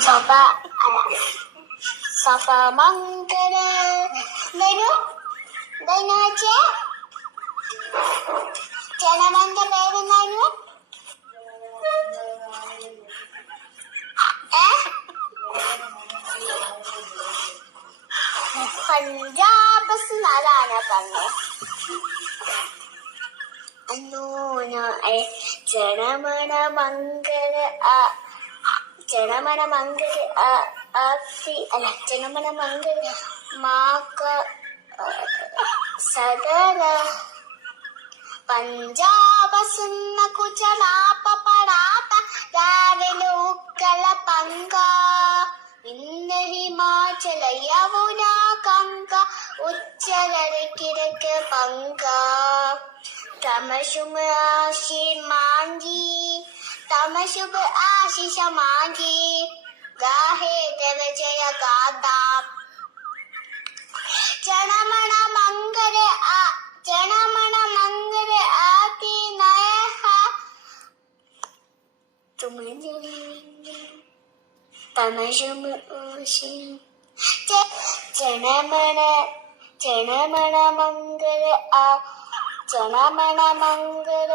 സഭ അല്ല സഭമംഗള എന്തായിരുന്നു വെച്ചേ ജനമന്റെ പേരെന്തായിരുന്നു പഞ്ചാബ് അതാണ് പറഞ്ഞത് ജനമണ മംഗള ജനമണ മംഗള അല്ല ജനമണ മംഗള മാക സദര പഞ്ചാബ് സുന്ന കുചലാപ പടാത്ത രാവിലെ ഉക്കല പങ്ക ഇന്ന ഹിമാചല യമുന കങ്ക ഉച്ചരടി കിഴക്ക് പങ്ക തമശുഭ ആശി മാഞ്ചി തമശുഭ ആശിഷ മാഞ്ചി ഗാഹേ ദേവ ജയ ഗാഥ ജനമണ മംഗള ജനമണ മംഗള ആതി നയഃ തമശുഭ ആശി ജനമണ ജനമണ മംഗള ജനമണ മംഗള